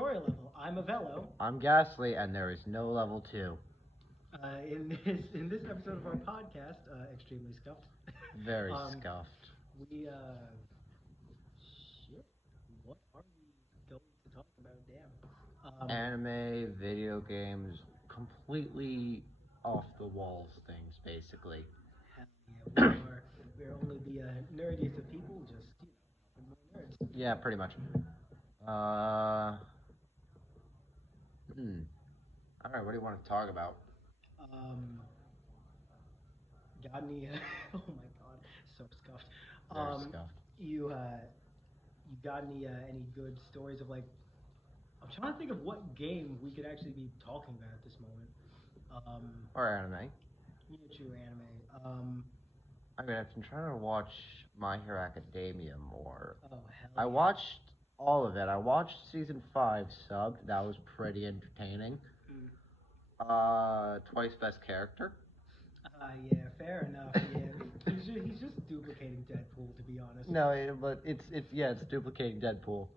tutorial level. I'm Avello. I'm Ghastly, and there is no level 2. In this episode of our podcast, extremely scuffed. Very um, scuffed. we shit. What are we going to talk about? Damn. Anime, video games, completely off the walls things, basically. Hell yeah, we're only the nerdiest of people, just helping more nerds. Yeah, pretty much. Uh, All right, what do you want to talk about? Um, got any? Oh my god, so scuffed. Very scuffed. You got any good stories of like? I'm trying to think of what game we could actually be talking about at this moment. Or anime. Yeah, true anime. I mean, I've been trying to watch My Hero Academia more. Oh hell I yeah. watched all of it. I watched season 5 subbed. That was pretty entertaining. Twice best character. Yeah, fair enough. Yeah, he's just duplicating Deadpool, to be honest. No, but it's duplicating Deadpool,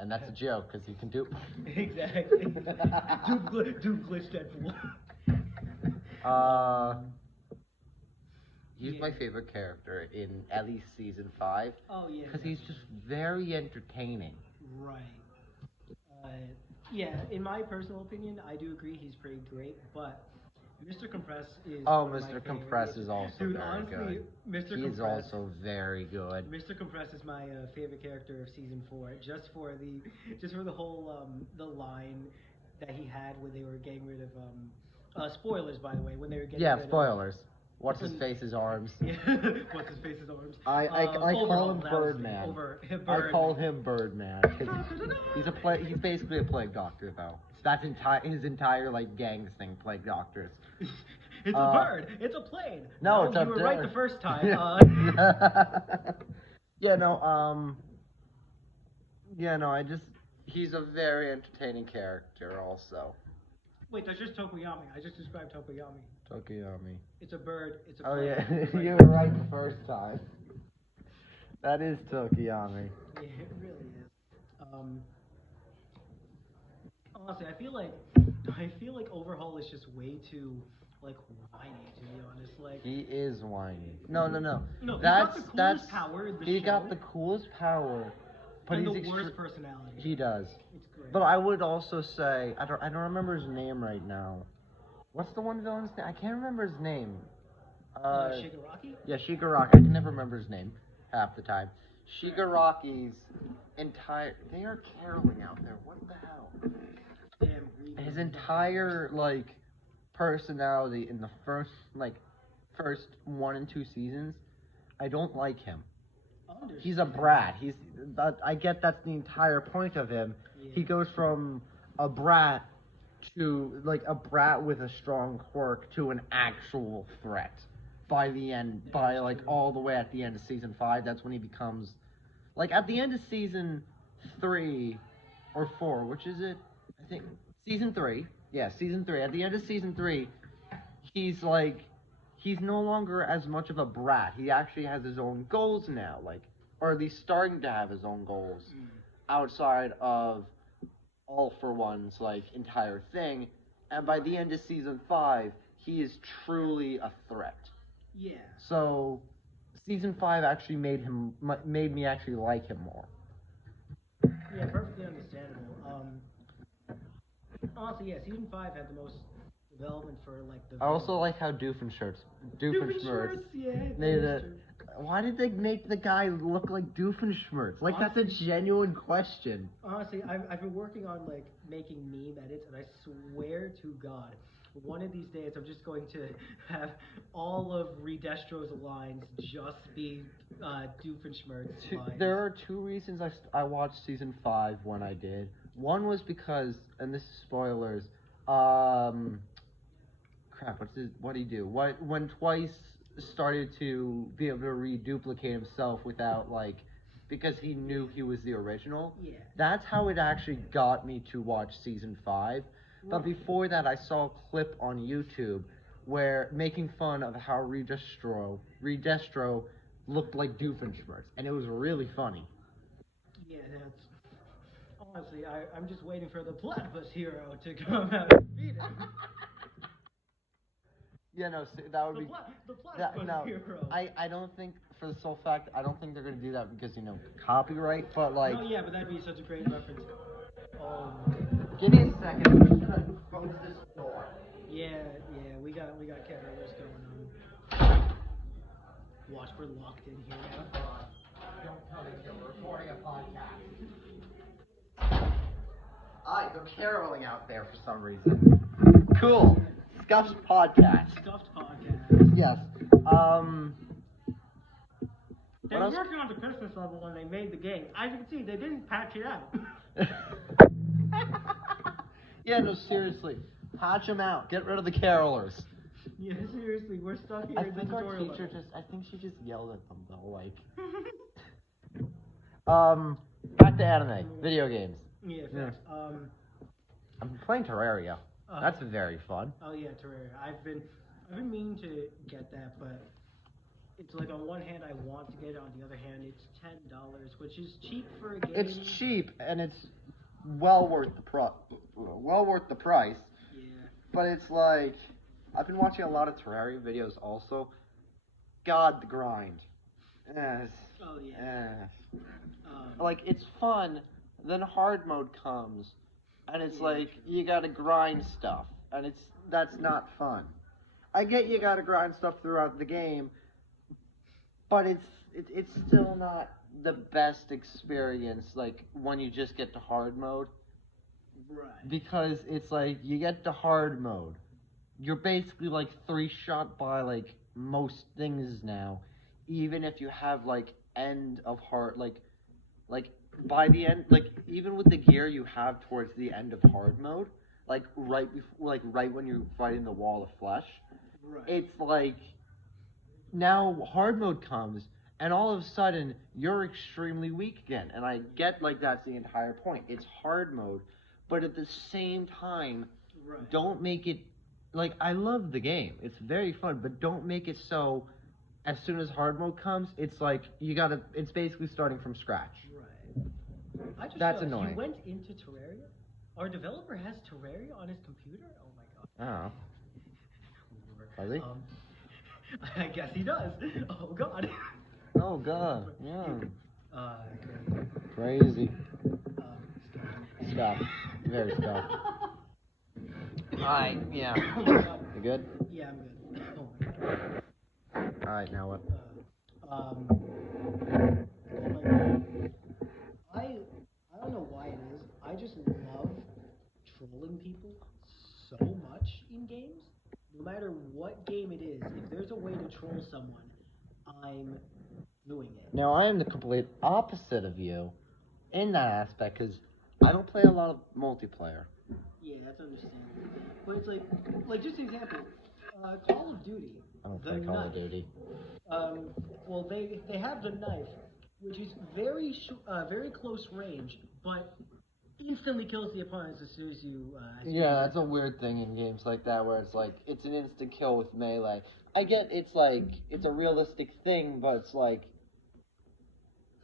and that's a joke because he can do. Exactly. Dupe glitch Deadpool. He's my favorite character in at least season 5. Oh yeah. Because he's just very entertaining. Right. Yeah, in my personal opinion, I do agree he's pretty great, but Mr. Compress is. Oh, one of my Mr. Compress is also Dude, very honestly, good. Mr. He's Compress, also very good. Mr. Compress is my favorite character of season 4, just for the whole the line that he had when they were getting rid of spoilers, by the way, when they were getting rid of spoilers. What's his face's arms? Yeah, what's his face's arms? I call him that was Birdman. I call him Birdman. He's basically a plague doctor, though. That's his entire like gangs thing, plague doctors. It's a bird. It's a plane. No, it's you a were right the first time. Yeah, no. He's a very entertaining character, also. Wait, that's just Tokoyami. I just described Tokoyami. Tokoyami. It's a bird. It's a Oh plane. yeah, you were right the first time. That is Tokoyami. Yeah, it really is. Honestly, I feel like Overhaul is just way too like whiny, to be honest. Like he is whiny. No. No, That's he got the coolest power in the he show. got the coolest power, but and he's the worst personality. He does. It's great. But I would also say I don't remember his name right now. What's the one villain's name? I can't remember his name. Shigaraki? Yeah, Shigaraki. I can never remember his name half the time. Shigaraki's they are caroling out there. What the hell? Damn. His entire personality in the first 1 and 2 seasons, I don't like him. He's a brat. I get that's the entire point of him. Yeah. He goes from a brat to a brat with a strong quirk to an actual threat by the end. All the way at the end of season 5, that's when he becomes at the end of season 3 or 4, which is it? I think season 3. Yeah, season 3. At the end of season 3, he's no longer as much of a brat. He actually has his own goals now, or at least starting to have his own goals outside of All for One's entire thing. And by the end of season 5, he is truly a threat. Yeah. So season 5 actually made me actually like him more. Yeah, perfectly understandable. Honestly, yeah, season 5 had the most development for the. I also like how Doofenshmirtz. Yeah. Why did they make the guy look like Doofenshmirtz? That's a genuine question. Honestly, I've been working on making meme edits, and I swear to God, one of these days I'm just going to have all of Redestro's lines just be Doofenshmirtz lines. There are 2 reasons I watched season 5 when I did. One was because, and this is spoilers, crap, what did he do? When Twice started to be able to reduplicate himself without, because he knew he was the original. Yeah. That's how it actually got me to watch season 5. But before that, I saw a clip on YouTube where making fun of how Redestro looked like Doofenshmirtz, and it was really funny. Yeah, Honestly, I'm just waiting for the platypus hero to come out and beat him. Yeah, no, that would be. The platypus No, hero. I don't think, for the sole fact, I don't think they're gonna do that because copyright. But like, Oh yeah, but that'd be such a great reference. Oh my. give me a second. I'm just gonna close this door. Yeah, we got caterpillars going on. Watch, we're locked in here now. Don't tell me we're recording a podcast. They're caroling out there for some reason. Cool. Scuffed podcast. Scuffed podcast. Yes. They were working on the Christmas level when they made the game. As you can see, they didn't patch it out. Yeah, no, seriously. Patch them out. Get rid of the carolers. Yeah, seriously, we're stuck here I in the think our tutorial. teacher I think she just yelled at them though, like. Back to anime, video games. Yeah, thanks. I'm playing Terraria. That's very fun. Oh yeah, Terraria. I've been meaning to get that, but it's like on one hand I want to get it, on the other hand it's $10, which is cheap for a game. It's cheap and it's well worth the price. Yeah. But it's like, I've been watching a lot of Terraria videos also. God, the grind. Yes. Oh yeah. Yes. Like, it's fun, then hard mode comes, and it's like, you gotta grind stuff, and that's not fun. I get you gotta grind stuff throughout the game, but it's still not the best experience, like, when you just get to hard mode. Right. Because it's like, you get to hard mode, you're basically like 3-shot by like most things now, even if you have like end of hard, like by the end, like even with the gear you have towards the end of hard mode, like right before, like right when you're fighting the wall of flesh, Right. it's like now hard mode comes and all of a sudden you're extremely weak again, and I get like that's the entire point. It's hard mode, but at the same time, right. Don't make it like, I love the game. It's very fun, but don't make it so as soon as hard mode comes, it's like it's basically starting from scratch. Right. That's annoying. You went into Terraria? Our developer has Terraria on his computer? Oh my god. Oh. Does he? I guess he does. Oh god. Oh god. Yeah. Crazy. Crazy. Stop. Very stop. Alright, yeah. You good? Yeah, I'm good. Oh my god. Alright, now what? Oh my god. I don't know why it is. I just love trolling people so much in games. No matter what game it is, if there's a way to troll someone, I'm doing it. Now, I am the complete opposite of you in that aspect, because I don't play a lot of multiplayer. Yeah, that's understandable. But it's like just an example, Call of Duty. I don't play Call of Duty. Well, they have the knife, which is very close range, but instantly kills the opponents as soon as you. Yeah, that's a weird thing in games like that, where it's like it's an instant kill with melee. I get it's like it's a realistic thing, but it's like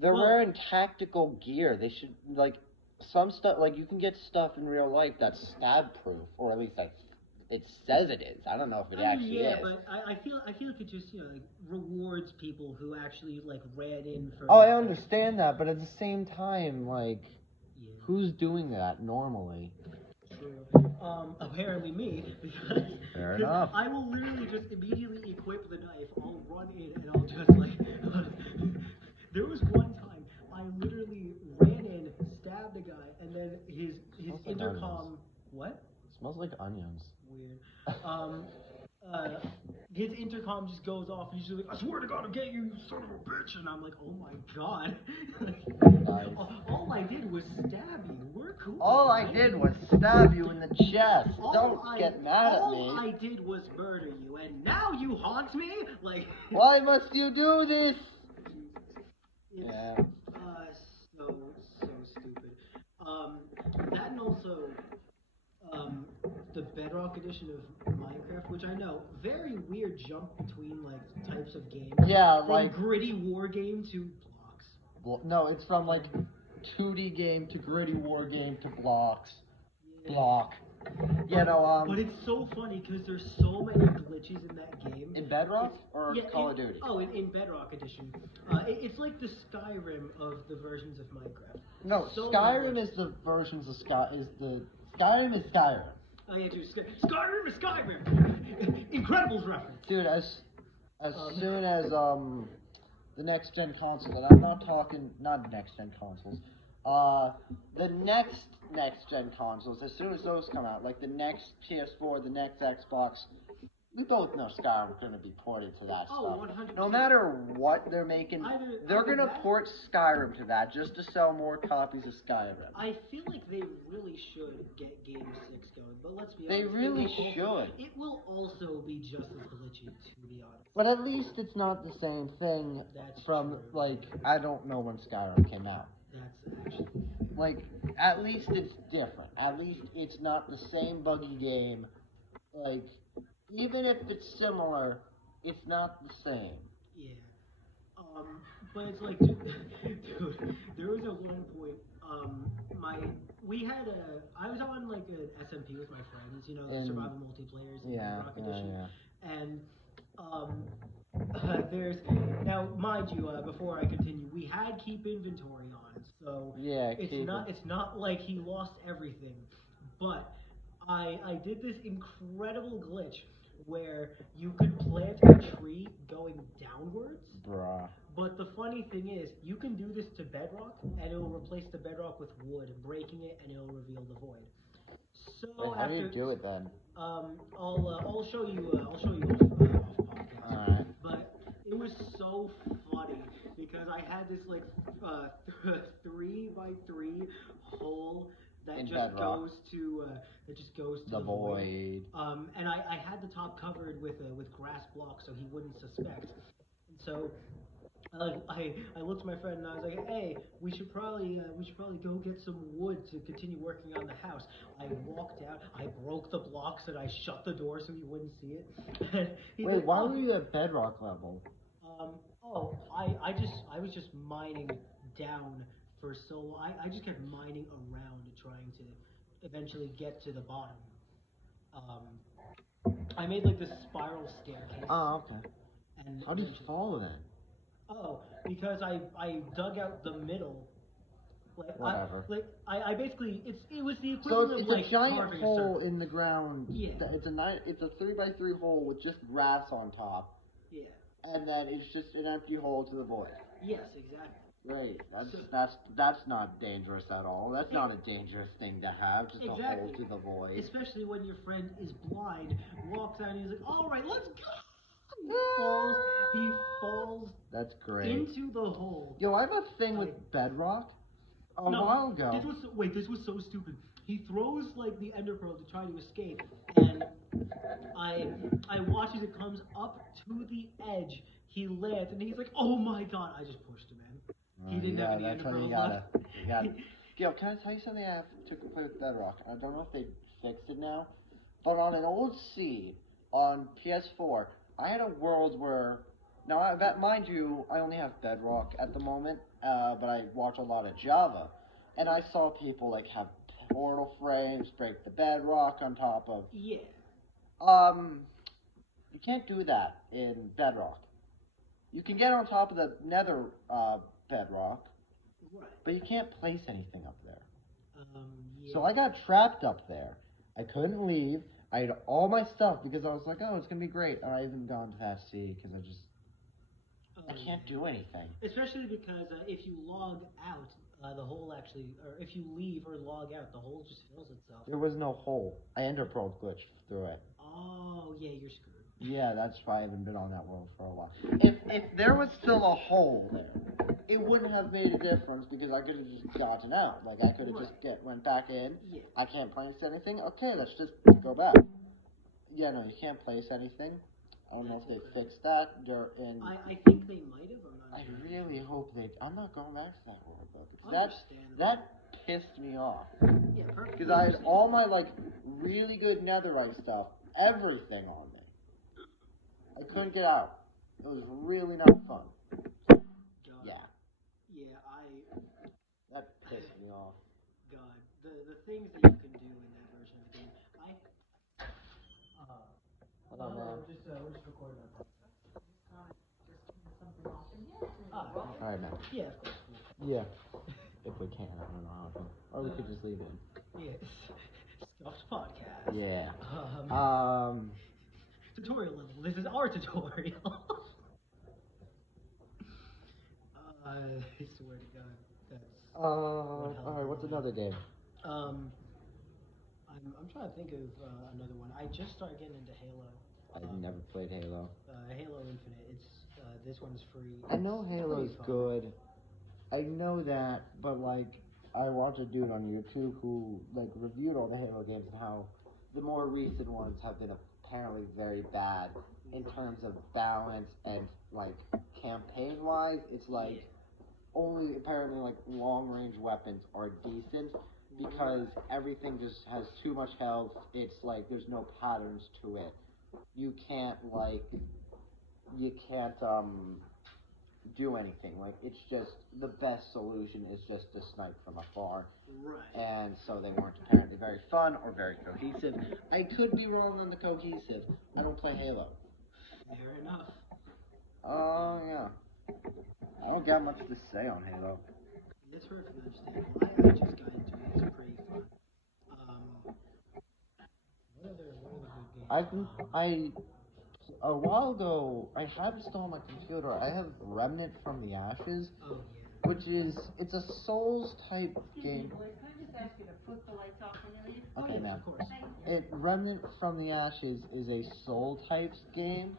they're wearing tactical gear. They should like some stuff. Like you can get stuff in real life that's stab proof, or at least it says it is. I don't know if it actually is. Yeah, but I feel like it just like rewards people who actually like ran in for. Oh, I understand that, but at the same time, like, who's doing that normally? True. Apparently me, because Fair enough. I will literally just immediately equip the knife. I'll run in and I'll just like. There was one time I literally ran in, stabbed a guy, and then his intercom. What? It smells like onions. Weird. His intercom just goes off. He's just like, I swear to God, I'll get you, you son of a bitch. And I'm like, oh my God. All I did was stab you. We're cool. All I did was stab you in the chest. Don't get mad at me. All I did was murder you, and now you haunt me? Like. Why must you do this? It's, yeah. So stupid. That and also, the Bedrock edition of Minecraft, which I know, very weird jump between, like, types of games. Yeah, from like... gritty war game to blocks. Well, no, it's from, like... 2D game to gritty war game to blocks. Yeah. Block. But it's so funny because there's so many glitches in that game. In Bedrock or Call of Duty? Oh, in Bedrock Edition. It's like the Skyrim of the versions of Minecraft. No, So Skyrim many is the versions of Skyrim is Skyrim. Oh yeah, dude, Skyrim is Skyrim. Incredibles reference. Dude, as soon as the next gen console, and I'm not talking not next gen consoles, the next gen consoles, as soon as those come out, like the next PS4, the next Xbox, we both know Skyrim's gonna be ported to that Oh, stuff. 100%. No matter what they're making, they're gonna port Skyrim to that just to sell more copies of Skyrim. I feel like they really should get Game 6 going, but let's be They honest. really should. It will also be just as glitchy, to be honest. But at least it's not the same thing That's from, true. like, I don't know when Skyrim came out. That's actually... Like, at least it's different. At least it's not the same buggy game. Like, even if it's similar, it's not the same. Yeah. But it's like, dude, there was at one point, I was on like an SMP with my friends, you know, the survival multiplayers in Rock Edition. And, now, mind you, before I continue, we had keep inventory on, so it's not like he lost everything, but I did this incredible glitch where you could plant a tree going downwards. Bruh. But the funny thing is, you can do this to bedrock, and it will replace the bedrock with wood, breaking it, and it will reveal the void. So wait, how do you do it then? I'll show you. I'll show you off podcast. Alright. But it was so funny because I had this like 3x3 hole that in just bedrock. goes to the void. And I had the top covered with grass blocks so he wouldn't suspect. And so I looked at my friend and I was like, "Hey, we should probably go get some wood to continue working on the house." I walked out, I broke the blocks, and I shut the door so he wouldn't see it. And Wait, why were you at bedrock level? I was just mining down for so long. I just kept mining around trying to eventually get to the bottom. I made like this spiral staircase. Oh, okay. And how did you fall then? Oh, because I dug out the middle. Like, whatever. I basically it was the equivalent so it's of like a giant carving hole a circle. in the ground. Yeah. It's a 3x3 hole with just grass on top. Yeah. And then it's just an empty hole to the void. Yes, exactly. Right. That's not dangerous at all. That's not a dangerous thing to have. Just a hole to the void. Especially when your friend is blind, walks out and he's like, "All right, let's go." He falls. That's great. Into the hole. Yo, I have a thing with bedrock. A while ago. This was so stupid. He throws like the ender pearl to try to escape, and I watch as it comes up to the edge. He lands, and he's like, "Oh my god!" I just pushed him in. He didn't have any ender pearls left. Yo, can I tell you something I took to play with bedrock? I don't know if they fixed it now, but on an old C on PS4, I had a world where. Now, mind you, I only have bedrock at the moment, but I watch a lot of Java, and I saw people like have portal frames, break the bedrock on top of. Yeah. You can't do that in bedrock. You can get on top of the nether bedrock, right. But you can't place anything up there. Yeah. So I got trapped up there. I couldn't leave. I had all my stuff because I was like, oh, it's gonna be great. And I haven't gone to that sea because I can't do anything. Especially because if you log out, the hole actually, or if you leave or log out, the hole just fills itself. There was no hole. I ender pearl glitched through it. Oh, yeah, you're screwed. Yeah, that's why I haven't been on that world for a while. If there was still a hole there, it wouldn't have made a difference because I could have just gotten out. Like, I could have just went back in. Yeah. I can't place anything. Okay, let's just go back. Yeah, no, you can't place anything. I don't know if they fixed that. I think they might have. I really hope they. I'm not going back to that world though. Because that pissed me off. Yeah, perfect. Because I had all my like really good netherite stuff, everything on me. I couldn't get out. It was really not fun. God. Yeah. Yeah, That pissed things that you can do in that version of the game. I don't know. We're just recording our podcast. Alright, man. Yeah, of course. Yeah. If we can, I don't know how to. Or we could just leave it. Yes. Scuffed podcast. Yeah. Tutorial level. This is our tutorial. I swear to God, that's. Alright, what's another game? I'm trying to think of another one. I just started getting into Halo. I've never played Halo. Halo Infinite. It's this one's free. I know Halo's good. I know that, but like, I watched a dude on YouTube who like reviewed all the Halo games and how the more recent ones have been apparently very bad in terms of balance and like campaign-wise. It's like only apparently like long-range weapons are decent because everything just has too much health. It's like there's no patterns to it. You can't do anything. Like, it's just, the best solution is just to snipe from afar. Right. And so they weren't apparently very fun or very cohesive. I could be wrong on the cohesive. I don't play Halo. Fair enough. Oh, yeah. I don't got much to say on Halo. It's perfectly understandable. I just got into it. It's pretty fun. What other good games? A while ago, I have installed on my computer. I have Remnant from the Ashes, oh, yeah. which is, it's a Souls type game. Can I just ask you to put the lights off when you leave? Okay, yes, man. Of course. Remnant from the Ashes is a Soul types game.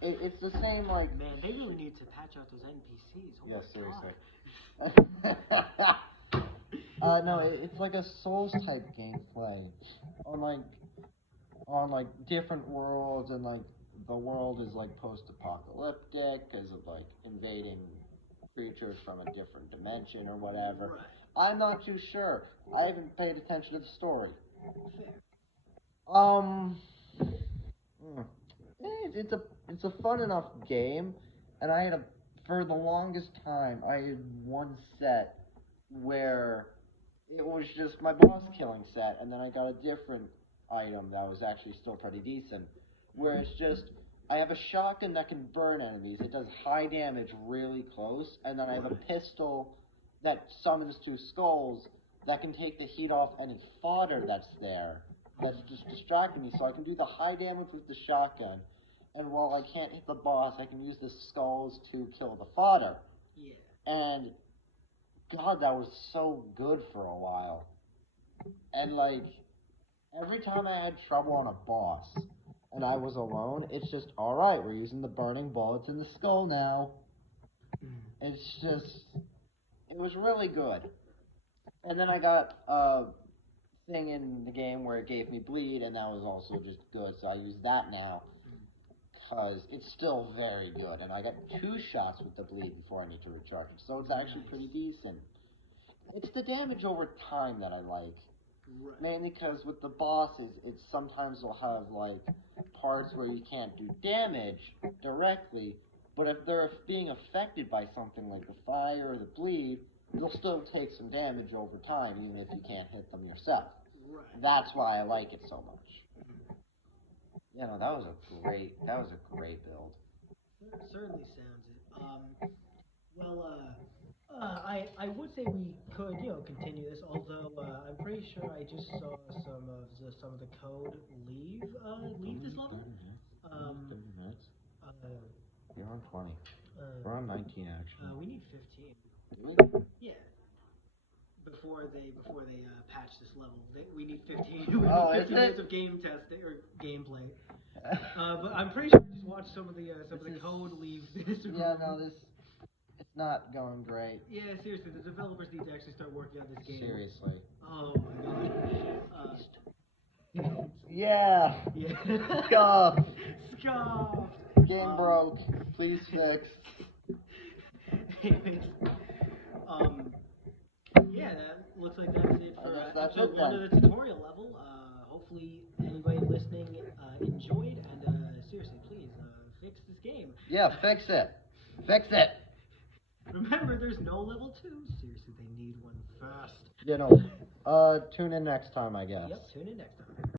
It's the same like. Man, they really need to patch out those NPCs. Oh yeah, seriously. No, it's like a Souls type gameplay on like different worlds, and like the world is like post-apocalyptic because of like invading creatures from a different dimension or whatever. Right. I'm not too sure. I haven't paid attention to the story. Fair. It's a fun enough game, and for the longest time I had one set where it was just my boss killing set, and then I got a different item that was actually still pretty decent, where it's just I have a shotgun that can burn enemies. It does high damage really close, and then I have a pistol that summons two skulls that can take the heat off any fodder that's there. That's just distracting me, so I can do the high damage with the shotgun, and while I can't hit the boss, I can use the skulls to kill the fodder. Yeah. And God, that was so good for a while. And like, every time I had trouble on a boss, and I was alone, it's just, alright, we're using the burning bullets in the skull now. It's just, it was really good. And then I got a thing in the game where it gave me bleed, and that was also just good, so I use that now. Because it's still very good, and I got 2 shots with the bleed before I need to recharge it, so it's actually pretty decent. It's the damage over time that I like. Right. Mainly because with the bosses, it sometimes will have, like, parts where you can't do damage directly, but if they're being affected by something like the fire or the bleed, you'll still take some damage over time, even if you can't hit them yourself. Right. That's why I like it so much. You know, that was a great build. Certainly sounds it. I would say we could, continue this. Although I'm pretty sure I just saw some of the code leave this level. 30 minutes. You're on 20. We're on 19 actually. We need 15. Do we? Yeah. Before they patch this level, we need 15. We need 15 minutes of game testing or gameplay. But I'm pretty sure I just watched some of the code leave this. Yeah, no, it's not going great. Yeah, seriously, the developers need to actually start working on this game. Seriously. Oh my god. Yeah. Yeah. Scuffed. Scuffed. Game broke. Please fix. Anyways, yeah, that looks like that's it for that's episode 1 of the tutorial level. Hopefully anybody listening enjoyed, and seriously, please fix this game. Yeah, fix it. Fix it. Remember, there's no level 2. Seriously, they need one fast. You know, Tune in next time, I guess. Yep, tune in next time.